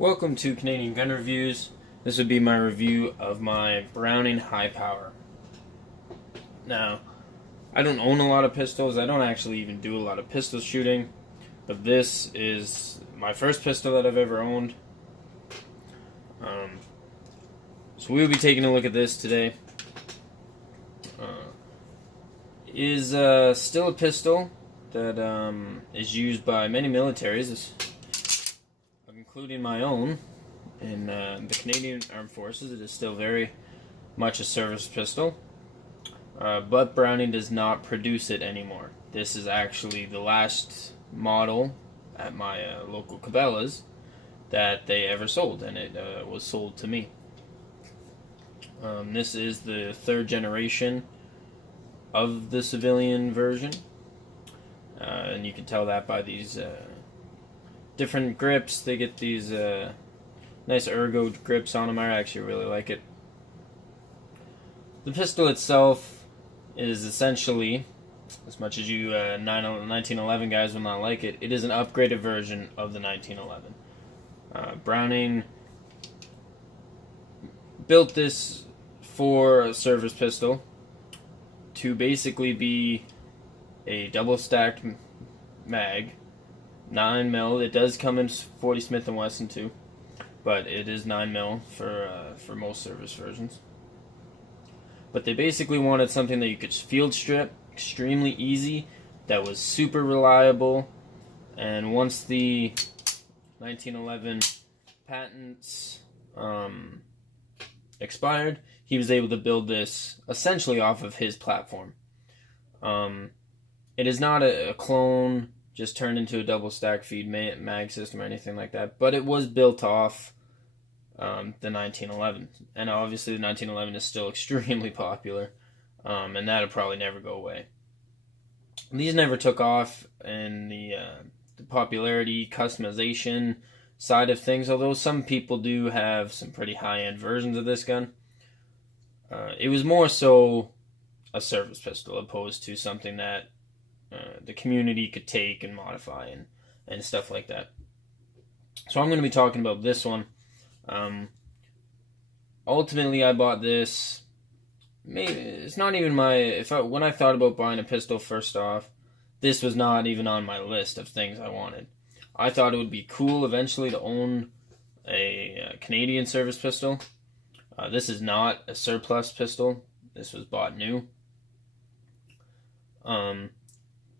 Welcome to Canadian Gun Reviews. This would be my review of my Browning High Power. Now, I don't own a lot of pistols. I don't actually even do a lot of pistol shooting. But this is my first pistol that I've ever owned. So we will be taking a look at this today. Is still a pistol that is used by many militaries, including my own. In the Canadian Armed Forces, it is still very much a service pistol, but Browning does not produce it anymore. This is actually the last model at my local Cabela's that they ever sold, and it was sold to me. This is the third generation of the civilian version, and you can tell that by these different grips. They get these nice ergo grips on them. I actually really like it. The pistol itself is essentially, as much as you 1911 guys will not like it, it is an upgraded version of the 1911. Browning built this for a service pistol to basically be a double stacked mag, 9mm. It does come in 40 Smith & Wesson too, but it is 9mm for most service versions. But they basically wanted something that you could field strip extremely easy, that was super reliable, and once the 1911 patents expired, he was able to build this essentially off of his platform. It is not a clone just turned into a double stack feed mag system or anything like that, but it was built off the 1911, and obviously the 1911 is still extremely popular, and that'll probably never go away. These never took off in the popularity customization side of things, although some people do have some pretty high-end versions of this gun. It was more so a service pistol opposed to something that the community could take and modify and stuff like that. So I'm going to be talking about this one. Ultimately, I bought this. Maybe it's not even when I thought about buying a pistol, first off, this was not even on my list of things I wanted. I thought it would be cool eventually to own a Canadian service pistol. This is not a surplus pistol. This was bought new.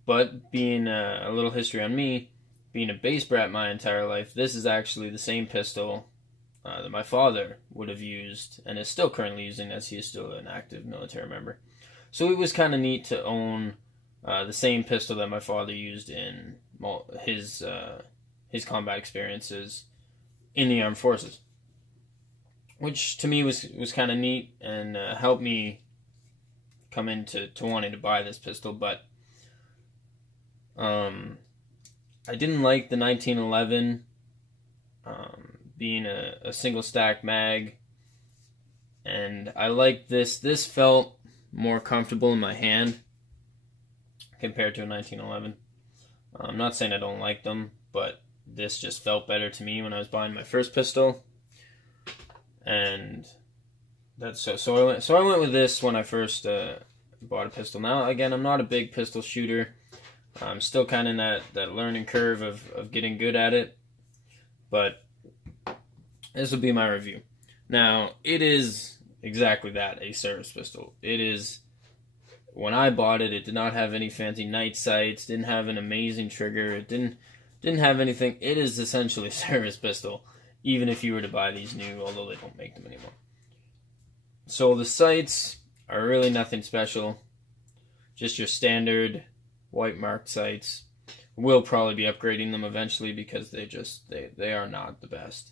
But being a little history on me, being a base brat my entire life, this is actually the same pistol that my father would have used and is still currently using, as he is still an active military member. So it was kind of neat to own the same pistol that my father used in his combat experiences in the armed forces, which to me was kind of neat and helped me come into wanting to buy this pistol. But I didn't like the 1911 being a single stack mag, and I liked this. This felt more comfortable in my hand compared to a 1911. I'm not saying I don't like them, but this just felt better to me when I was buying my first pistol, and that's so I went with this when I first bought a pistol. Now again, I'm not a big pistol shooter. I'm still kind of in that learning curve of getting good at it, but this will be my review. Now, it is exactly that, a service pistol. It is, when I bought it, it did not have any fancy night sights, didn't have an amazing trigger, it didn't have anything. It is essentially a service pistol, even if you were to buy these new, although they don't make them anymore. So the sights are really nothing special, just your standard white marked sights. We'll probably be upgrading them eventually because they are not the best.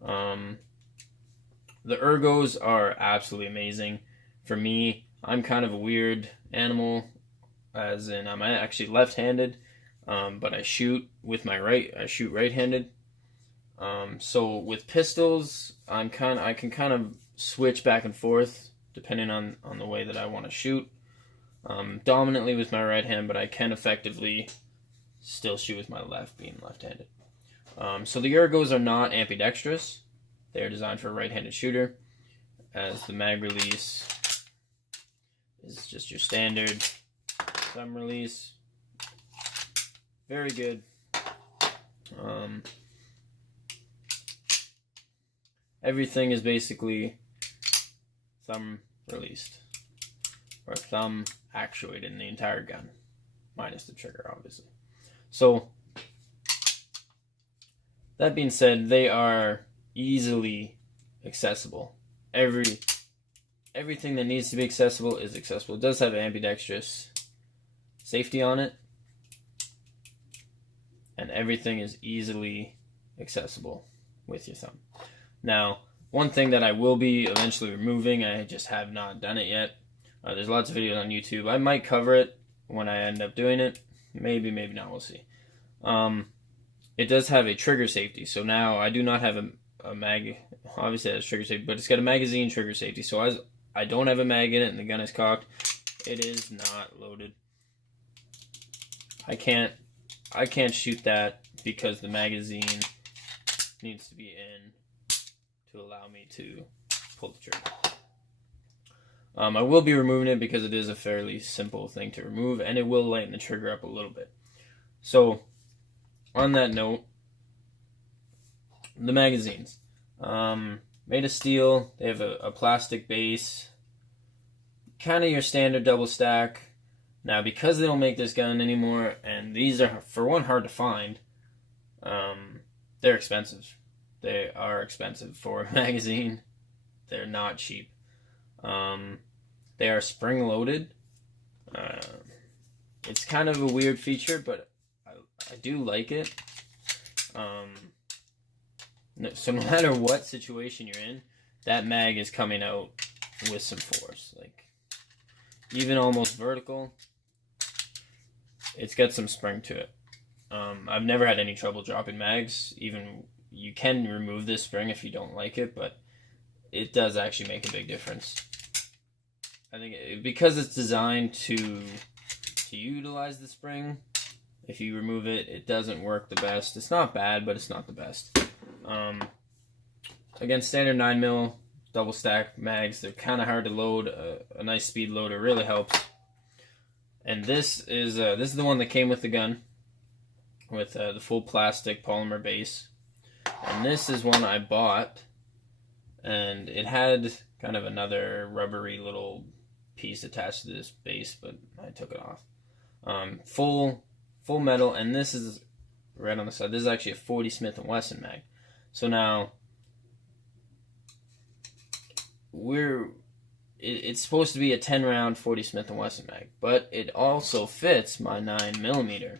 The ergos are absolutely amazing. For me, I'm kind of a weird animal, as in I'm actually left-handed, but I shoot with my right. I shoot right-handed. So with pistols, I can kind of switch back and forth depending on the way that I want to shoot. Dominantly with my right hand, but I can effectively still shoot with my left, being left-handed. So the ergos are not ambidextrous. They are designed for a right-handed shooter, as the mag release is just your standard thumb release. Very good. Everything is basically thumb released, or thumb actuated in the entire gun, minus the trigger, obviously. So, that being said, they are easily accessible. Everything that needs to be accessible is accessible. It does have ambidextrous safety on it, and everything is easily accessible with your thumb. Now, one thing that I will be eventually removing, I just have not done it yet. There's lots of videos on YouTube. I might cover it when I end up doing it. Maybe, maybe not. We'll see. It does have a trigger safety. So now I do not have a mag. Obviously, it has trigger safety, but it's got a magazine trigger safety. So as I don't have a mag in it and the gun is cocked, it is not loaded. I can't shoot that because the magazine needs to be in to allow me to pull the trigger. I will be removing it because it is a fairly simple thing to remove, and it will lighten the trigger up a little bit. So, on that note, the magazines. Made of steel, they have a plastic base, kind of your standard double stack. Now, because they don't make this gun anymore, and these are, for one, hard to find, they're expensive. They are expensive for a magazine. They're not cheap. They are spring-loaded. It's kind of a weird feature, but I do like it. So no matter what situation you're in, that mag is coming out with some force. Like, even almost vertical, it's got some spring to it. I've never had any trouble dropping mags. Even you can remove this spring if you don't like it, but it does actually make a big difference. I think because it's designed to utilize the spring, if you remove it, it doesn't work the best. It's not bad, but it's not the best. Again, standard 9mm double stack mags, they're kind of hard to load. A nice speed loader really helps. And this is the one that came with the gun, with the full plastic polymer base. And this is one I bought, and it had kind of another rubbery little piece attached to this base, but I took it off. Full metal, and this is right on the side. This is actually a 40 Smith & Wesson mag. So now it's supposed to be a 10-round 40 Smith & Wesson mag, but it also fits my 9mm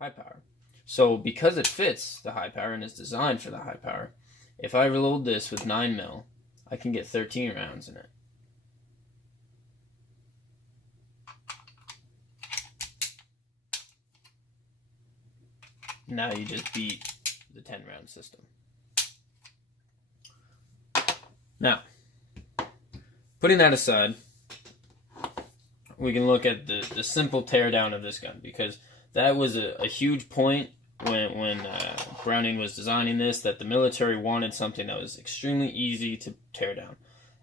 high power. So because it fits the high power and is designed for the high power, if I reload this with 9mm, I can get 13 rounds in it. Now you just beat the 10-round system. Now, putting that aside, we can look at the simple teardown of this gun, because that was a huge point when Browning was designing this, that the military wanted something that was extremely easy to tear down.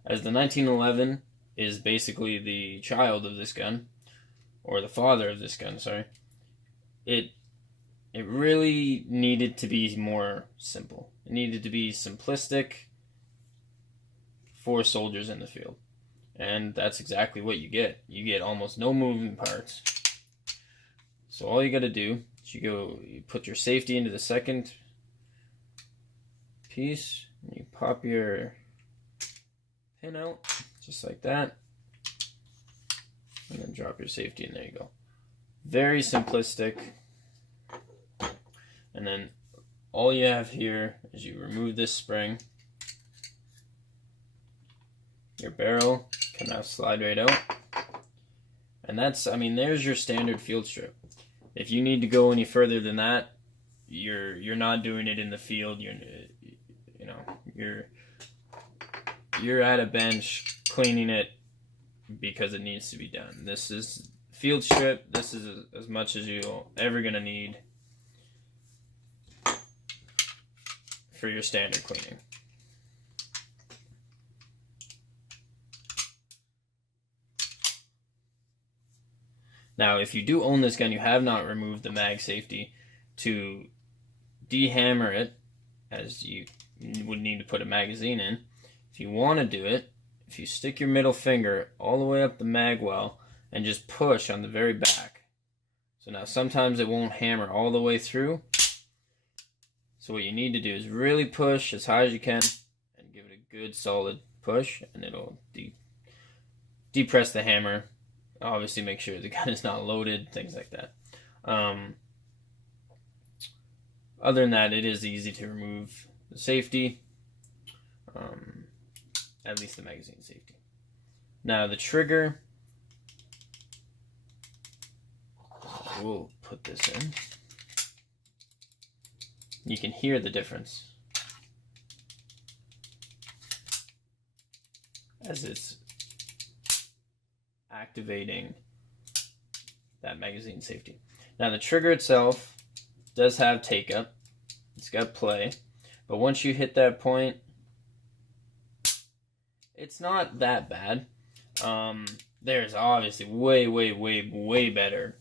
As the 1911 is basically the child of this gun, or the father of this gun, sorry, it really needed to be more simple. It needed to be simplistic for soldiers in the field. And that's exactly what you get. You get almost no moving parts. So all you got to do is you put your safety into the second piece, and you pop your pin out, just like that, and then drop your safety, and there you go. Very simplistic. And then all you have here is you remove this spring. Your barrel can now slide right out. And that's, I mean, there's your standard field strip. If you need to go any further than that, you're not doing it in the field. You're at a bench cleaning it because it needs to be done. This is field strip. This is as much as you're ever gonna need for your standard cleaning. Now, if you do own this gun, you have not removed the mag safety, to dehammer it, as you would need to put a magazine in, if you want to do it, if you stick your middle finger all the way up the mag well and just push on the very back. So now sometimes it won't hammer all the way through. So what you need to do is really push as high as you can and give it a good solid push, and it'll depress the hammer. Obviously make sure the gun is not loaded, things like that. Other than that, it is easy to remove the safety, at least the magazine safety. Now the trigger, we'll put this in. You can hear the difference as it's activating that magazine safety. Now the trigger itself does have take up, it's got play, but once you hit that point, it's not that bad. There's obviously way better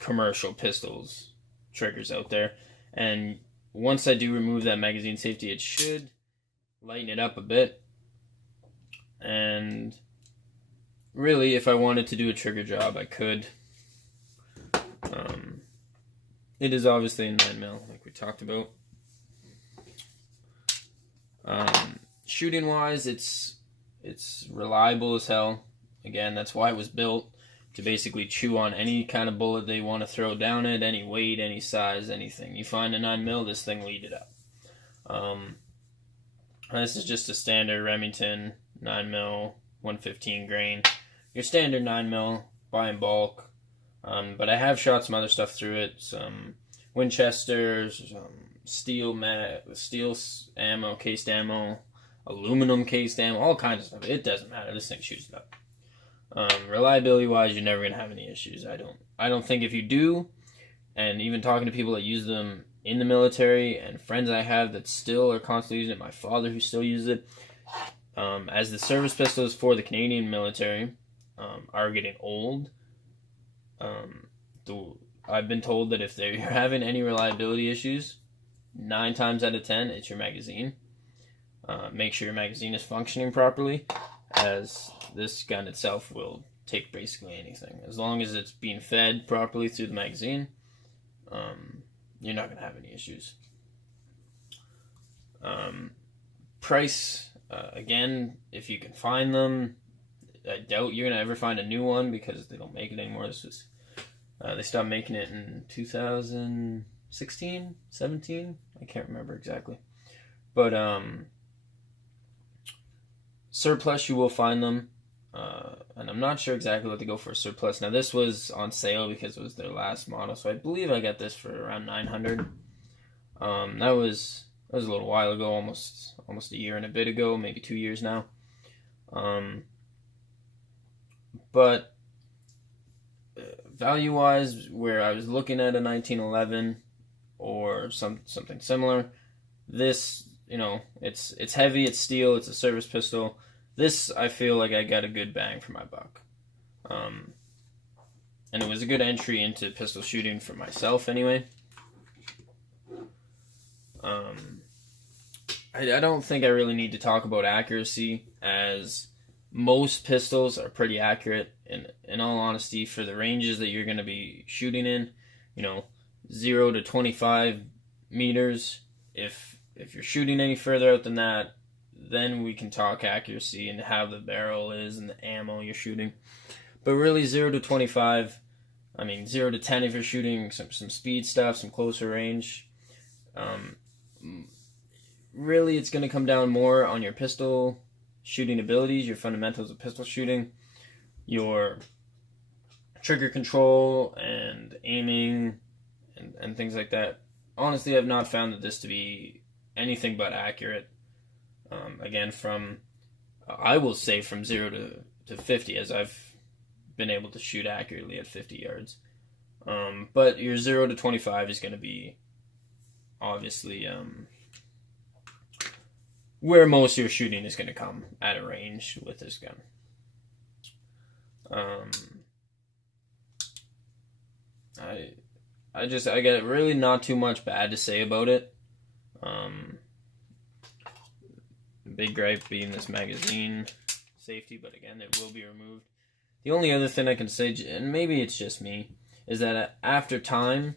commercial pistols triggers out there, and once I do remove that magazine safety, it should lighten it up a bit. And really, if I wanted to do a trigger job, I could. It is obviously a 9mm, like we talked about. Shooting wise, it's reliable as hell. Again, that's why it was built, to basically chew on any kind of bullet they want to throw down it, any weight, any size, anything. You find a 9mm, this thing will eat it up. This is just a standard Remington 9mm 115 grain. Your standard 9mm, buy in bulk. But I have shot some other stuff through it, some Winchesters, steel ammo, cased ammo, aluminum cased ammo, all kinds of stuff. It doesn't matter. This thing shoots it up. Reliability wise, you're never gonna have any issues. I don't think if you do, and even talking to people that use them in the military and friends I have that still are constantly using it, my father who still uses it, as the service pistols for the Canadian military are getting old. I've been told that if they're having any reliability issues, 9 times out of 10, it's your magazine. Make sure your magazine is functioning properly, as this gun itself will take basically anything. As long as it's being fed properly through the magazine, you're not going to have any issues. Price, again, if you can find them, I doubt you're going to ever find a new one because they don't make it anymore. This was, they stopped making it in 2016, 17? I can't remember exactly. But surplus, you will find them. And I'm not sure exactly what they go for surplus. Now, this was on sale because it was their last model, so I believe I got this for around $900. That was a little while ago, almost a year and a bit ago, maybe 2 years now. But value-wise, where I was looking at a 1911 or something similar, this, it's heavy, it's steel, it's a service pistol. This, I feel like I got a good bang for my buck. And it was a good entry into pistol shooting for myself anyway. I don't think I really need to talk about accuracy, as most pistols are pretty accurate, in all honesty, for the ranges that you're going to be shooting in. 0 to 25 meters. If you're shooting any further out than that, then we can talk accuracy and how the barrel is and the ammo you're shooting. But really, 0 to 25, 0 to 10 if you're shooting some speed stuff, some closer range. Really, it's going to come down more on your pistol shooting abilities, your fundamentals of pistol shooting, your trigger control and aiming and things like that. Honestly, I've not found this to be anything but accurate. Again, I will say from 0 to 50, as I've been able to shoot accurately at 50 yards. But your 0 to 25 is going to be obviously where most of your shooting is going to come, at a range with this gun. I got really not too much bad to say about it. Big gripe being this magazine safety, but again, it will be removed. The only other thing I can say, and maybe it's just me, is that after time,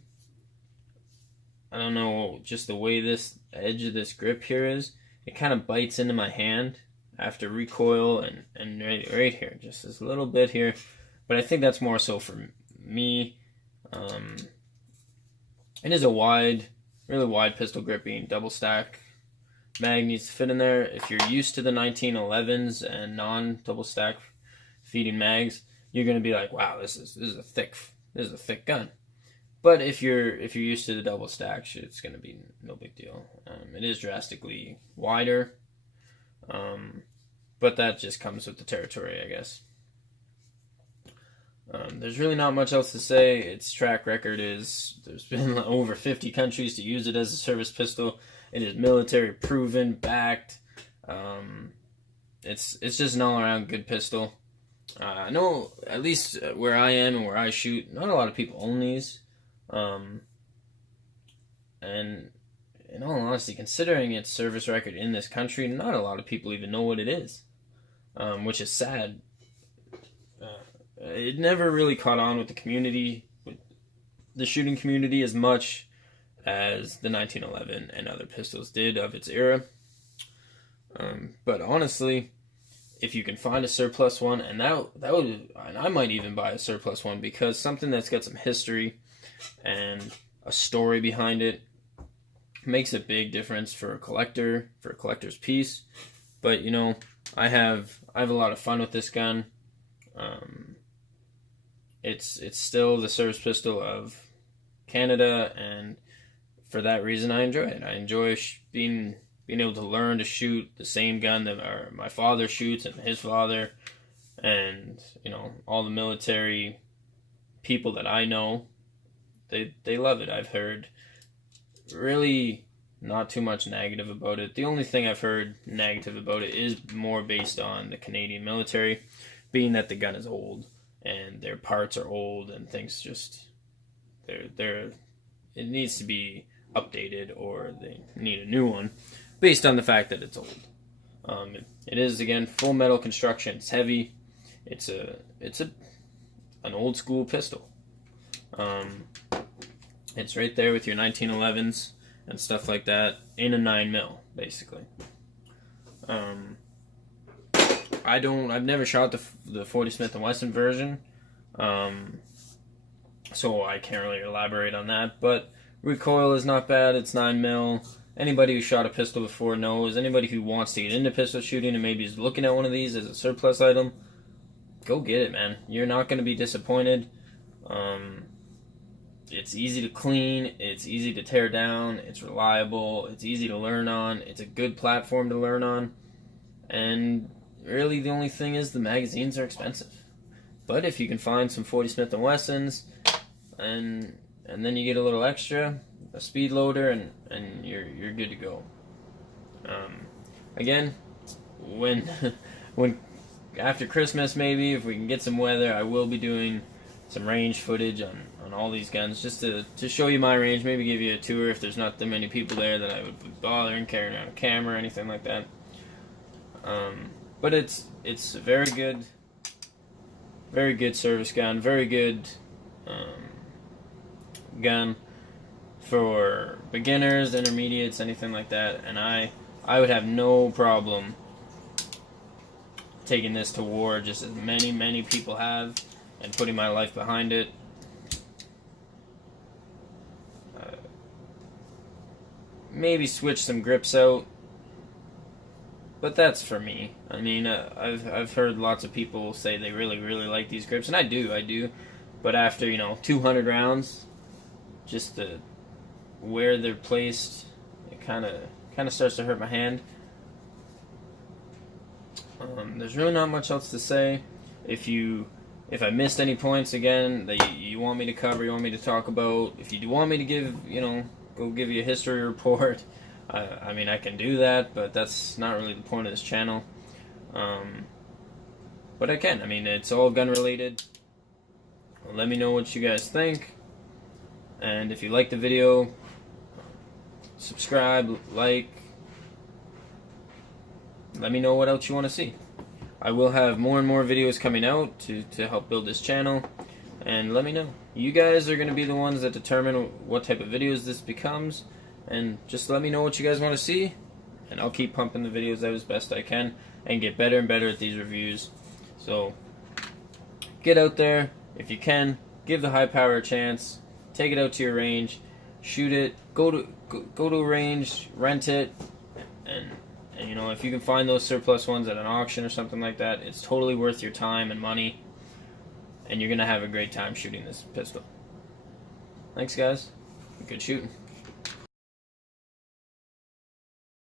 I don't know, just the way this edge of this grip here is, it kind of bites into my hand after recoil and right here, just this little bit here. But I think that's more so for me. It is a really wide pistol grip, being double stack. Mag needs to fit in there. If you're used to the 1911s and non-double stack feeding mags, you're gonna be like, wow, this is a thick gun. But if you're used to the double stack, it's gonna be no big deal. It is drastically wider, but that just comes with the territory, I guess. There's really not much else to say. Its track record is there's been over 50 countries to use it as a service pistol. It is military proven, backed. It's just an all-around good pistol. I know, at least where I am and where I shoot, not a lot of people own these. And in all honesty, considering its service record in this country, not a lot of people even know what it is, which is sad. It never really caught on with the community, with the shooting community, as much as the 1911 and other pistols did of its era. But honestly, if you can find a surplus one, and I might even buy a surplus one, because something that's got some history and a story behind it makes a big difference for a collector, for a collector's piece. But I have a lot of fun with this gun. It's still the service pistol of Canada, and for that reason, I enjoy it. I enjoy being able to learn to shoot the same gun that my father shoots and his father, and all the military people that I know, they love it. I've heard really not too much negative about it. The only thing I've heard negative about it is more based on the Canadian military, being that the gun is old and their parts are old and things just it needs to be updated, or they need a new one based on the fact that it's old. It is, again, full metal construction. It's heavy. It's an old school pistol. It's right there with your 1911s and stuff like that in a 9mm, basically. I've never shot the 40 Smith & Wesson version, so I can't really elaborate on that, but recoil is not bad. It's 9mm. Anybody who shot a pistol before knows. Anybody who wants to get into pistol shooting and maybe is looking at one of these as a surplus item, go get it, man. You're not going to be disappointed. It's easy to clean. It's easy to tear down. It's reliable. It's easy to learn on. It's a good platform to learn on. And really, the only thing is the magazines are expensive. But if you can find some 40 Smith & Wessons, and then you get a little extra, a speed loader, and you're good to go. Again, when after Christmas, maybe, if we can get some weather, I will be doing some range footage on all these guns, just to show you my range, maybe give you a tour if there's not that many people there that I would be bothering carrying around a camera or anything like that. But it's a very good service gun, very good gun for beginners, intermediates, anything like that, and I would have no problem taking this to war, just as many people have, and putting my life behind it. Maybe switch some grips out, but that's for me. I mean, I've heard lots of people say they really like these grips, and I do. But after 200 rounds, just where they're placed, it kind of starts to hurt my hand. There's really not much else to say. If I missed any points again that you want me to cover, you want me to talk about, if you do want me to give, go go give you a history report. I mean, I can do that, but that's not really the point of this channel. But I can. I mean, it's all gun related. Let me know what you guys think. And if you like the video, subscribe, like. Let me know what else you want to see. I will have more and more videos coming out to help build this channel. And let me know. You guys are going to be the ones that determine what type of videos this becomes. And just let me know what you guys want to see. And I'll keep pumping the videos out as best I can. And get better and better at these reviews. So, get out there. If you can, give the high power a chance. Take it out to your range. Shoot it. Go to a range. Rent it. And you know, if you can find those surplus ones at an auction or something like that, it's totally worth your time and money. And you're going to have a great time shooting this pistol. Thanks, guys. Good shooting.